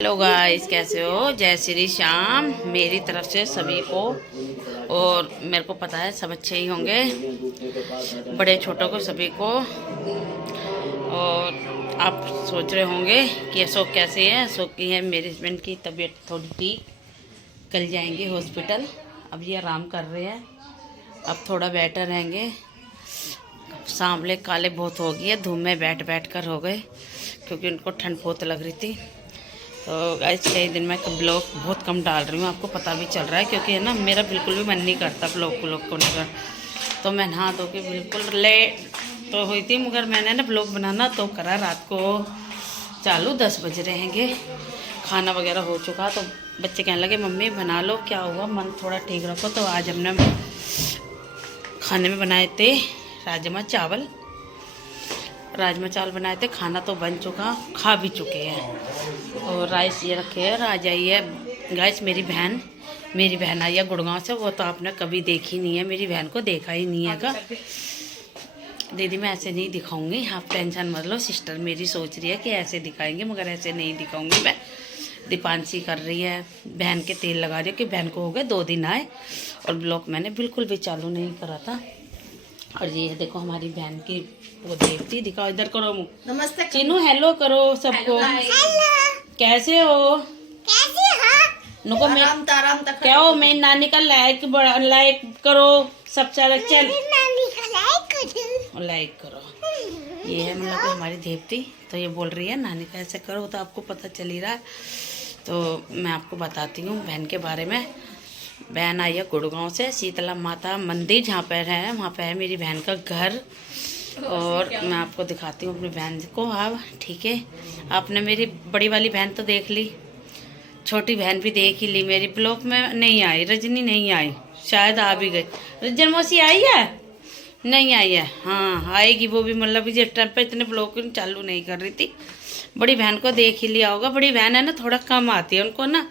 Hello guys, कैसे हो? जय श्री श्याम मेरी तरफ से सभी को। और मेरे को पता है सब अच्छे ही होंगे, बड़े छोटों को सभी को। और आप सोच रहे होंगे कि अशोक कैसे है। अशोक की है मेरे हस्बैंड की तबीयत थोड़ी ठीक, कल जाएंगे हॉस्पिटल। अब ये आराम कर रहे हैं, अब थोड़ा बेटर रहेंगे। सांवले काले बहुत हो गए, धूप में बैठ बैठ कर हो गए, क्योंकि उनको ठंड बहुत लग रही थी। तो गाइस कई दिन मैं ब्लॉग बहुत कम डाल रही हूँ, आपको पता भी चल रहा है, क्योंकि है ना मेरा बिल्कुल भी मन नहीं करता ब्लॉग को लेकर। तो मैं नहा धो के बिल्कुल लेट तो हुई थी, मगर मैंने ना ब्लॉग बनाना तो करा रात को चालू 10 बज रहेंगे। खाना वगैरह हो चुका, तो बच्चे कहने लगे मम्मी बना लो, क्या हुआ मन थोड़ा ठीक रखो। तो आज हमने खाने में बनाए थे राजमा चावल बनाए थे। खाना तो बन चुका, खा भी चुके हैं। और राइस ये रखे हैं। आ जाइए गाइस, मेरी बहन आई है गुड़गांव से। वो तो आपने कभी देखी नहीं है, मेरी बहन को देखा ही नहीं है का। दीदी मैं ऐसे नहीं दिखाऊंगी, आप टेंशन मत लो। सिस्टर मेरी सोच रही है कि ऐसे दिखाएंगे, मगर ऐसे नहीं दिखाऊंगी मैं। दीपांशी कर रही है, बहन के तेल लगा रही है, कि बहन को हो गए 2 दिन आए। और ब्लॉग मैंने बिल्कुल भी चालू नहीं करा था। और ये देखो हमारी बहन की वो देखती, दिखाओ इधर करो मुँह। नमस्ते चीनू हेलो करो सबको। कैसे हो? नुको मैं आराम तक क्या हो, मेरी नानी का लाइक करो, सब चल लाइक करो। ये है मतलब कि हमारी देवती। तो ये बोल रही है नानी का ऐसे करो, तो आपको पता चल ही रहा है। तो मैं आपको बताती हूँ बहन के बारे में। बहन आई है गुड़गांव से, शीतला माता मंदिर जहाँ पर है वहाँ पे है मेरी बहन का घर। और मैं आपको दिखाती हूँ अपनी बहन को। आप ठीक है, आपने मेरी बड़ी वाली बहन तो देख ली, छोटी बहन भी देख ही ली। मेरी ब्लॉग में नहीं आई, रजनी नहीं आई, शायद आ भी गई। रजन मौसी आई है? नहीं आई है, हाँ आएगी वो भी। मतलब जिस टाइम पे इतने ब्लॉग चालू नहीं कर रही थी। बड़ी बहन को देख ही लिया होगा। बड़ी बहन है ना थोड़ा कम आती है, उनको ना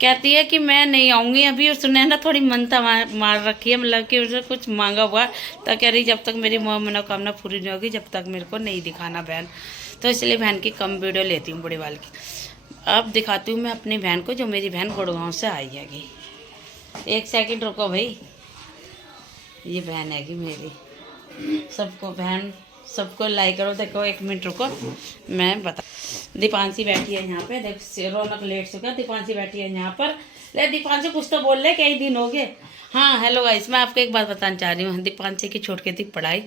कहती है कि मैं नहीं आऊँगी अभी। उसने ना थोड़ी मनता मार रखी है, मतलब कि उसने कुछ मांगा हुआ, तो कह रही जब तक मेरी मनोकामना पूरी नहीं होगी जब तक मेरे को नहीं दिखाना बहन। तो इसलिए बहन की कम वीडियो लेती हूँ बड़ी वाली की। अब दिखाती हूँ मैं अपनी बहन को, जो मेरी बहन गुड़गांव से आई हैगी। 1 सेकंड रुको भाई, ये बहन हैगी मेरी। सबको बहन सबको लाइक करो। देखो 1 मिनट रुको, मैं बता। दीपांशी बैठी है यहाँ पे, देख रौनक लेट चुका। दीपांशी बैठी है यहाँ पर। ले दीपांशी कुछ तो बोल ले, कई दिन हो गए। हाँ हेलो गाइस, मैं आपको एक बात बताना चाह रही हूँ। दीपांशी की छूट गई थी पढ़ाई,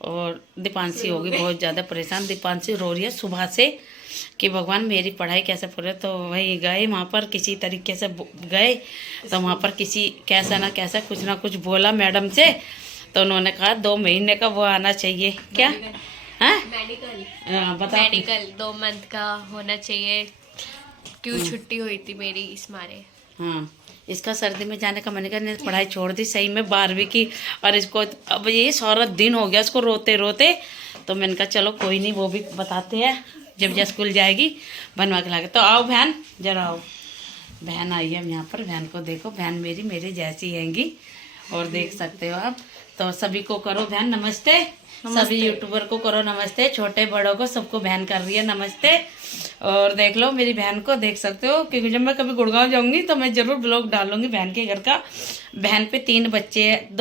और दीपांशी होगी बहुत ज़्यादा परेशान। दीपांशी रो रही है सुबह से कि भगवान मेरी पढ़ाई कैसे पूरे। तो वही गए वहाँ पर, किसी तरीके से गए, तो वहाँ पर किसी कैसा ना कैसा कुछ ना कुछ बोला मैडम से। तो उन्होंने कहा 2 महीने का वो आना चाहिए। क्या है? मेडिकल 2 मंथ का होना चाहिए। क्यों छुट्टी हुई थी मेरी इस मारे। हाँ, इसका सर्दी में जाने का मन करने, पढ़ाई छोड़ दी सही में 12वीं की। और इसको अब ये सारा दिन हो गया इसको रोते रोते। तो मैंने कहा चलो कोई नहीं, वो भी बताते हैं जब स्कूल जाएगी बनवा के लाके। तो आओ बहन, जरा आओ। बहन आई है यहाँ पर, बहन को देखो। बहन मेरे जैसी हैंगी, और देख सकते हो आप। तो सभी को करो बहन नमस्ते, सभी यूट्यूबर को करो नमस्ते, छोटे बड़ों को सबको बहन कर रही है नमस्ते। और देख लो मेरी बहन को, देख सकते हो, क्योंकि जब मैं कभी गुड़गांव जाऊंगी तो मैं जरूर ब्लॉग डालूंगी बहन के घर का। बहन पे 3 बच्चे हैं,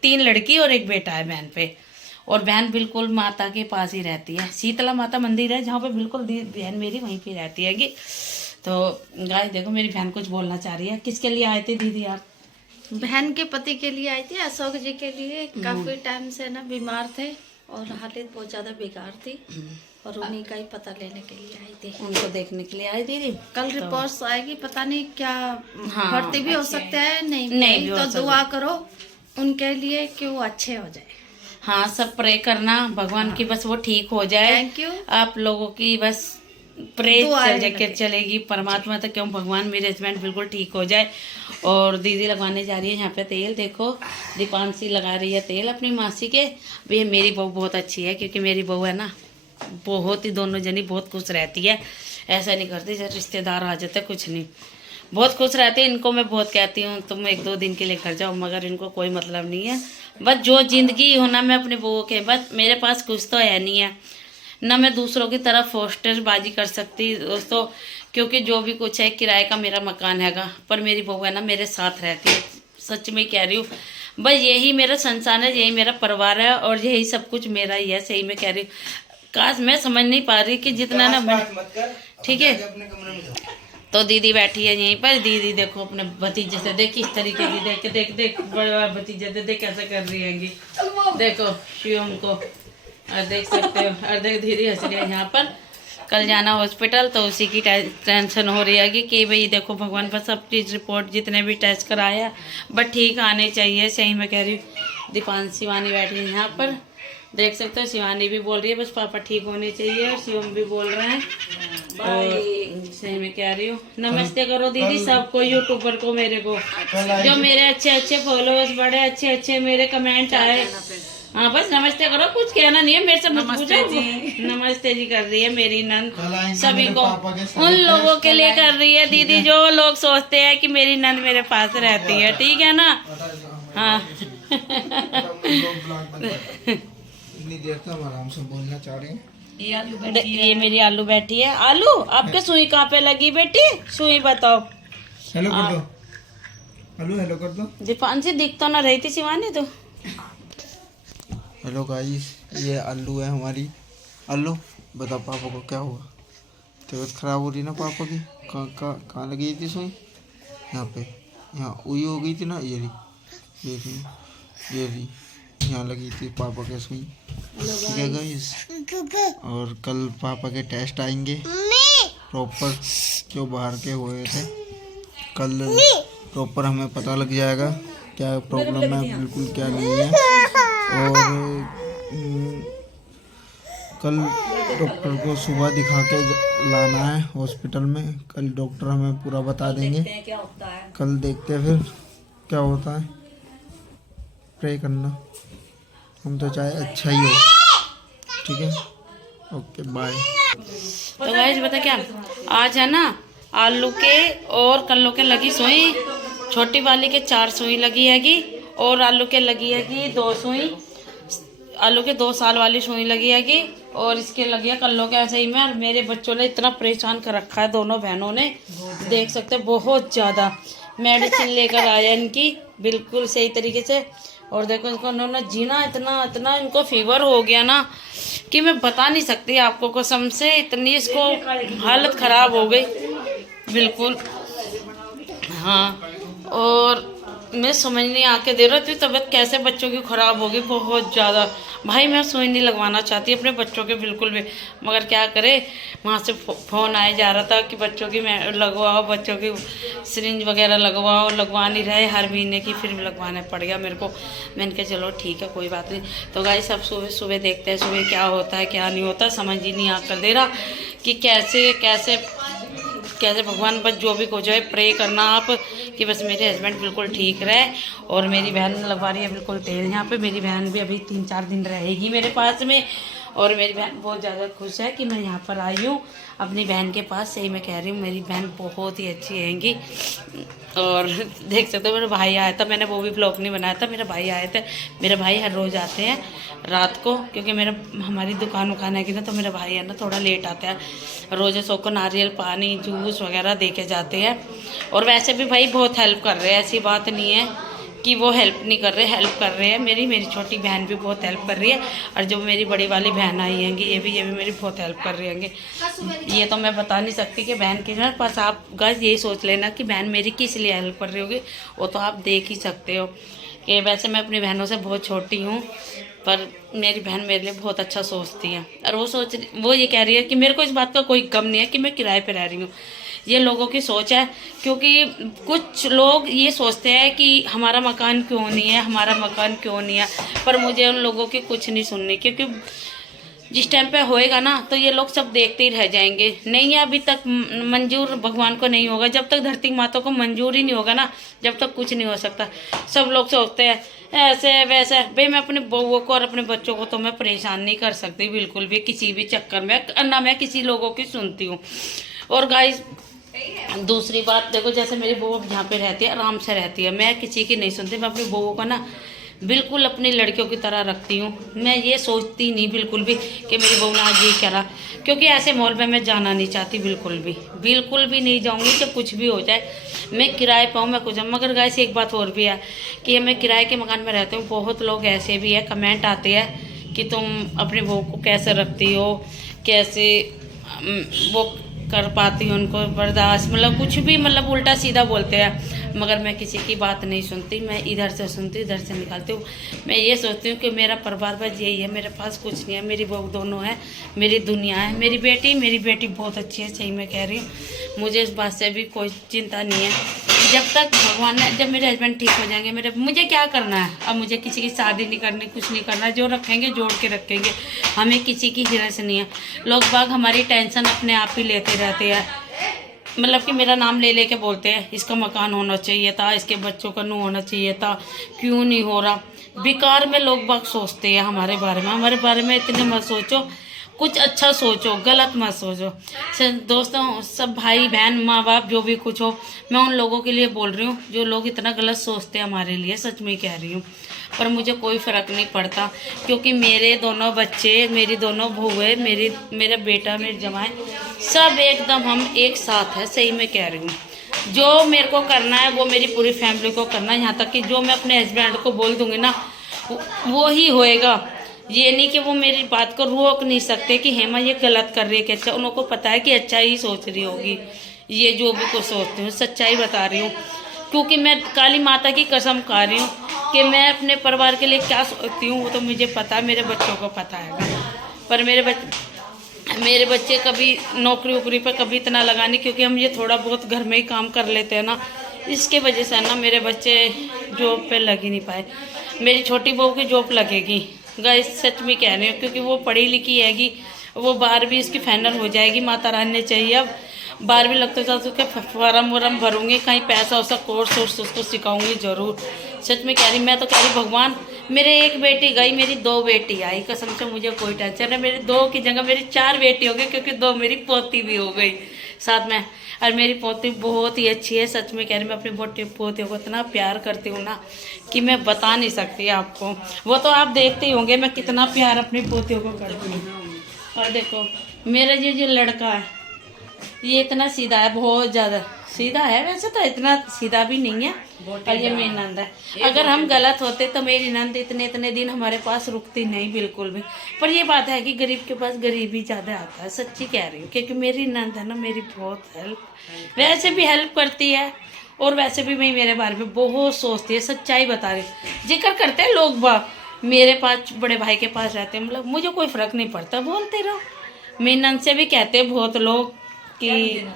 3 लड़की और 1 बेटा है बहन पे। और बहन बिल्कुल माता के पास ही रहती है, शीतला माता मंदिर है जहाँ पे बिल्कुल बहन मेरी वहीं पे रहती हैगी। तो गाइस देखो मेरी बहन कुछ बोलना चाह रही है। किसके लिए आए थे दीदी आप? बहन के पति के लिए आई थी, अशोक जी के लिए। काफी टाइम से ना बीमार थे और हालत बहुत ज्यादा बेकार थी, और उन्हीं का ही पता लेने के लिए आई थी। उनको देखने के लिए आई दीदी। कल रिपोर्ट्स आएगी, पता नहीं क्या हाँ, भर्ती भी हो सकता है, नहीं भी हो तो सकता। दुआ करो उनके लिए कि वो अच्छे हो जाए। हाँ सब प्रे करना भगवान की, बस वो ठीक हो जाए। Thank you. आप लोगों की बस प्रे दुआ चलेगी परमात्मा तक, क्यों भगवान मेरे हस्बैंड बिल्कुल ठीक हो जाए। और दीदी लगवाने जा रही है यहाँ पे तेल, देखो दीपांशी लगा रही है तेल अपनी मासी के। ये मेरी बहू बहुत अच्छी है, क्योंकि मेरी बहू है ना बहुत ही, दोनों जनी बहुत खुश रहती है। ऐसा नहीं करती जब रिश्तेदार आ जाते, कुछ नहीं, बहुत खुश रहती है। इनको मैं बहुत कहती हूँ तुम 1-2 दिन के लिए घर जाओ, मगर इनको कोई मतलब नहीं है। बस जो जिंदगी होना मैं अपने बहू के, बस मेरे पास कुछ तो है नहीं है, ना मैं दूसरों की तरफ पोस्टरबाजी कर सकती दोस्तों, क्योंकि जो भी कुछ है किराए का मेरा मकान हैगा, पर मेरी बहू है ना मेरे साथ रहती है। सच में कह रही हूँ, बस यही मेरा संसार है, यही मेरा परिवार है और यही सब कुछ मेरा ही है। सही में कह रही हूँ, काश मैं समझ नहीं पा रही कि जितना ना ठीक है। तो दीदी बैठी है यहीं पर। दीदी देखो अपने भतीजे से देख किस तरीके की, देख देख देख बड़े बड़े भतीजे से देख कैसे कर रही हैंगी। देखो शिवम को, और देख सकते हो, और देख दीदी हंस रही है। यहाँ पर कल जाना हॉस्पिटल, तो उसी की टेंशन हो रही है कि भाई देखो भगवान पर सब चीज़ रिपोर्ट जितने भी टेस्ट कराया बट ठीक आने चाहिए। सही में कह रही हूँ। दीपांश शिवानी बैठी है यहाँ पर, देख सकते हो। शिवानी भी बोल रही है बस पापा ठीक होने चाहिए, और शिवम भी बोल रहे हैं। और सही में कह रही हूँ, नमस्ते करो दीदी सबको, यूट्यूबर को, मेरे को, जो मेरे अच्छे अच्छे फॉलोअर्स, बड़े अच्छे अच्छे मेरे कमेंट आए। हाँ बस नमस्ते करो, कुछ कहना नहीं है मेरे से मत पूछो। नमस्ते जी कर रही है मेरी नंद सभी को, उन लोगों के लिए कर रही है दीदी जो लोग सोचते हैं कि मेरी नंद मेरे पास रहती है, ठीक है ना। हाँ इतनी देर तक हम आराम से बोलना चाह रहे हैं। ये मेरी आलू बैठी है। आलू आपके सुई कहाँ पे लगी बेटी, सुई बताओ। हेलो कर दो, हेलो कर दो। दीपान जी दिख तो ना रही थी शिवानी तो। हेलो गाइस, ये आलू है हमारी। आलू बता पापा को क्या हुआ? तबीयत खराब हो रही ना पापा की? कहाँ लगी थी सुई? यहाँ पे, यहाँ उई हो गई थी ना, ये रही यहाँ लगी थी पापा के सुई। ठीक है गाइस, और कल पापा के टेस्ट आएंगे प्रॉपर, जो बाहर के हुए थे। कल प्रॉपर हमें पता लग जाएगा क्या प्रॉब्लम है, बिल्कुल क्या नहीं है। और कल डॉक्टर को सुबह दिखा के लाना है हॉस्पिटल में। कल डॉक्टर हमें पूरा बता देंगे। कल देखते हैं फिर क्या होता है। प्रे करना, हम तो चाहे अच्छा ही हो। ठीक है, ओके बाय। तो गाइस बता क्या, आज है ना आलू के और कल्लों के लगी सुई, छोटी वाली के 4 सुई लगी हैगी, और आलू के लगी हैगी 2 सुई। आलू के 2 साल वाली सुई लगी हैगी, और इसके लगी है कल्लों के ऐसे ही में। और मेरे बच्चों ने इतना परेशान कर रखा है, दोनों बहनों ने, देख सकते बहुत ज़्यादा। मेडिसिन लेकर आया इनकी बिल्कुल सही तरीके से। और देखो इनको उन्होंने जीना इतना इनको फीवर हो गया ना कि मैं बता नहीं सकती आपको, कसम से इतनी इसको हालत ख़राब हो गई बिल्कुल। हाँ, और मैं समझ नहीं आके दे रहा थी तबीयत कैसे बच्चों की ख़राब होगी बहुत ज़्यादा। भाई मैं सुई नहीं लगवाना चाहती अपने बच्चों के बिल्कुल भी, मगर क्या करे, वहाँ से फ़ोन आया जा रहा था कि बच्चों की मैं लगवाओ, बच्चों की सिरिंज वगैरह लगवाओ, लगवा नहीं रहे हर महीने की, फिर लगवाना पड़ गया मेरे को। मैंने कहा चलो ठीक है कोई बात नहीं। तो गाइस सब सुबह देखते हैं सुबह क्या होता है क्या नहीं होता, समझ ही नहीं आकर दे रहा कि कैसे भगवान बस जो भी हो जाए। प्रे करना आप कि बस मेरे हस्बैंड बिल्कुल ठीक रहे। और मेरी बहन लगवा रही है बिल्कुल तेल यहाँ पे। मेरी बहन भी अभी 3-4 दिन रहेगी मेरे पास में, और मेरी बहन बहुत ज़्यादा खुश है कि मैं यहाँ पर आई हूँ अपनी बहन के पास। सही मैं कह रही हूँ, मेरी बहन बहुत ही अच्छी रहेंगी। और देख सकते हो मेरा भाई आया था, मैंने वो भी ब्लॉग नहीं बनाया था, मेरे भाई आए थे। मेरे भाई हर रोज़ आते हैं रात को, क्योंकि हमारी दुकान है कि ना, तो मेरा भाई है ना थोड़ा लेट आता है। रोज़ सबको नारियल पानी जूस वगैरह दे के जाते हैं। और वैसे भी भाई बहुत हेल्प कर रहे हैं, ऐसी बात नहीं है कि वो हेल्प नहीं कर रहे, हेल्प कर रहे हैं। मेरी छोटी बहन भी बहुत हेल्प कर रही है, और जो मेरी बड़ी वाली बहन आई हैंगी ये भी मेरी बहुत हेल्प कर रही हैंगी। ये तो मैं बता नहीं सकती कि बहन की ना, बस आप गाइस यही सोच लेना कि बहन मेरी किस लिए हेल्प कर रही होगी, वो तो आप देख ही सकते हो। कि वैसे मैं अपनी बहनों से बहुत छोटी हूँ, पर मेरी बहन मेरे लिए बहुत अच्छा सोचती है। और वो ये कह रही है कि मेरे को इस बात का कोई गम नहीं है कि मैं किराए पे रह रही हूँ। ये लोगों की सोच है, क्योंकि कुछ लोग ये सोचते हैं कि हमारा मकान क्यों नहीं है, हमारा मकान क्यों नहीं है। पर मुझे उन लोगों की कुछ नहीं सुननी, क्योंकि जिस टाइम पे होएगा ना तो ये लोग सब देखते ही रह जाएंगे। नहीं है अभी तक मंजूर भगवान को नहीं होगा, जब तक धरती माता को मंजूर ही नहीं होगा ना, जब तक कुछ नहीं हो सकता। सब लोग सोचते हैं ऐसे वैसे। भाई मैं अपने बहू को और अपने बच्चों को तो मैं परेशान नहीं कर सकती बिल्कुल भी, किसी भी चक्कर में ना मैं किसी लोगों की सुनती हूँ। और गाइस दूसरी बात देखो, जैसे मेरी बहू यहाँ पे रहती है, आराम से रहती है, मैं किसी की नहीं सुनती। मैं अपनी बहू को ना बिल्कुल अपनी लड़कियों की तरह रखती हूँ। मैं ये सोचती नहीं बिल्कुल भी कि मेरी बहू ने आज ये करा, क्योंकि ऐसे माहौल में मैं जाना नहीं चाहती, बिल्कुल भी नहीं जाऊँगी। चाहे कुछ भी हो जाए, मैं किराए पाऊँ, मैं कुछ। मगर गाइस एक बात और भी है कि मैं किराए के मकान में रहती हूँ। बहुत लोग ऐसे भी है, कमेंट आते हैं कि तुम अपनी बहू को कैसे रखती हो, कैसे वो कर पाती हूँ उनको बर्दाश्त, मतलब कुछ भी, मतलब उल्टा सीधा बोलते हैं। मगर मैं किसी की बात नहीं सुनती, मैं इधर से सुनती हूँ, इधर से निकालती हूँ। मैं ये सोचती हूँ कि मेरा परिवार बस यही है, मेरे पास कुछ नहीं है। मेरी बहू दोनों है, मेरी दुनिया है। मेरी बेटी बहुत अच्छी है, सही मैं कह रही हूँ। मुझे इस बात से भी कोई चिंता नहीं है। जब तक भगवान ने, जब मेरे हस्बैंड ठीक हो जाएंगे, मुझे क्या करना है अब, मुझे किसी की शादी नहीं करनी, कुछ नहीं करना। जो रखेंगे जोड़ के रखेंगे, हमें किसी की हिरस नहीं है। लोग बाग हमारी टेंशन अपने आप ही लेते रहते हैं, मतलब कि मेरा नाम ले लेके बोलते हैं इसका मकान होना चाहिए था, इसके बच्चों का नू होना चाहिए था, क्यों नहीं हो रहा। बेकार में लोग बाग सोचते हैं हमारे बारे में इतने मत सोचो, कुछ अच्छा सोचो, गलत मत सोचो। दोस्तों, सब भाई बहन माँ बाप जो भी कुछ हो, मैं उन लोगों के लिए बोल रही हूँ जो लोग इतना गलत सोचते हैं हमारे लिए, सच में कह रही हूँ। पर मुझे कोई फ़र्क नहीं पड़ता, क्योंकि मेरे दोनों बच्चे, मेरी दोनों बहुएं, मेरा बेटा, मेरे जमाई, सब एकदम हम एक साथ है, सही में कह रही हूँ। जो मेरे को करना है वो मेरी पूरी फैमिली को करना है। यहाँ तक कि जो मैं अपने हस्बैंड को बोल दूँगी ना, वो ही होएगा। ये नहीं कि वो मेरी बात को रोक नहीं सकते कि हेमा ये गलत कर रही है कि अच्छा, उनको पता है कि अच्छा ही सोच रही होगी। ये जो भी कुछ सोचती हूँ सच्चाई बता रही हूँ, क्योंकि मैं काली माता की कसम खा रही हूँ कि मैं अपने परिवार के लिए क्या सोचती हूँ वो तो मुझे पता है, मेरे बच्चों को पता है। पर मेरे बच्चे कभी नौकरी वोकरी पर कभी इतना लगा नहीं, क्योंकि हम ये थोड़ा बहुत घर में ही काम कर लेते हैं ना, इसके वजह से ना मेरे बच्चे जॉब पे लग ही नहीं पाए। मेरी छोटी बहू की जॉब लगेगी गाइस, सच में कह रही हूँ, क्योंकि वो पढ़ी लिखी हैगी, वो 12वीं इसकी फाइनल हो जाएगी, माता रानी ने चाहिए। अब 12वीं लगते साथ उसके फार्म वार्म भरूंगी, कहीं पैसा वैसा कोर्स उसको सिखाऊंगी ज़रूर। सच में कह रही, मैं तो कह रही भगवान, मेरे एक बेटी गई, मेरी 2 बेटी आई, कसम से मुझे कोई टेंशन है। मेरी 2 की जगह मेरी 4 बेटी हो गई, क्योंकि 2 मेरी पोती भी हो गई साथ में। और मेरी पोती बहुत ही अच्छी है, सच में कह रही, मैं अपनी पोतियों को इतना प्यार करती हूँ ना कि मैं बता नहीं सकती आपको। वो तो आप देखते ही होंगे मैं कितना प्यार अपनी पोतियों को करती हूँ। और देखो मेरा ये जो लड़का है, ये इतना सीधा है, बहुत ज़्यादा सीधा है, वैसे तो इतना सीधा भी नहीं है। और ये मेरी नंद है, अगर हम गलत होते तो मेरी नंद इतने दिन हमारे पास रुकती नहीं, बिल्कुल भी। पर ये बात है कि गरीब के पास गरीबी ज़्यादा आता है, सच्ची कह रही हूँ, क्योंकि मेरी नंद है ना, मेरी बहुत वैसे भी हेल्प करती है, और वैसे भी मैं मेरे बारे में बहुत सोचती है, सच्चाई बता रही। जिक्र करते हैं लोग बाग, मेरे पास बड़े भाई के पास रहते हैं, मतलब मुझे कोई फ़र्क नहीं पड़ता, बोलते रहो। मेरी नंद से भी कहते हैं बहुत लोग कि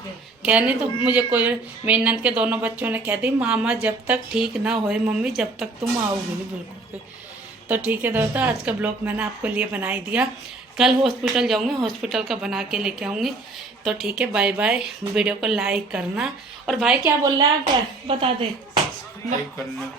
कहने, तो मुझे कोई, मेरी नंद के दोनों बच्चों ने कह दी मामा जब तक ठीक ना होए मम्मी, जब तक तुम आओगी नहीं बिल्कुल भी। तो ठीक है दोस्तों, आज का ब्लॉग मैंने आपको लिए बना ही दिया। कल हॉस्पिटल जाऊंगी, हॉस्पिटल का बना के लेके आऊँगी। तो ठीक है, बाय बाय। वीडियो को लाइक करना, और भाई क्या बोल रहा है आप, क्या बता दे। लाइक करना,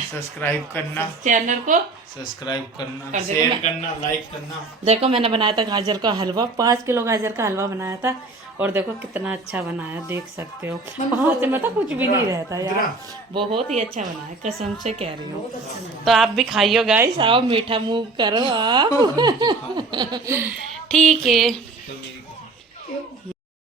सब्सक्राइब करना, चैनल को सब्सक्राइब करना, शेयर करना, लाइक करना। देखो मैंने बनाया था गाजर का हलवा, 5 किलो गाजर का हलवा बनाया था, और देखो कितना अच्छा बनाया, देख सकते हो। वहाँ से मतलब कुछ भी नहीं रहता यार, बहुत ही अच्छा बनाया, कसम से कह रही हूँ। तो आप भी खाइयो गाइस, आओ मीठा मुँह करो आप। ठीक है।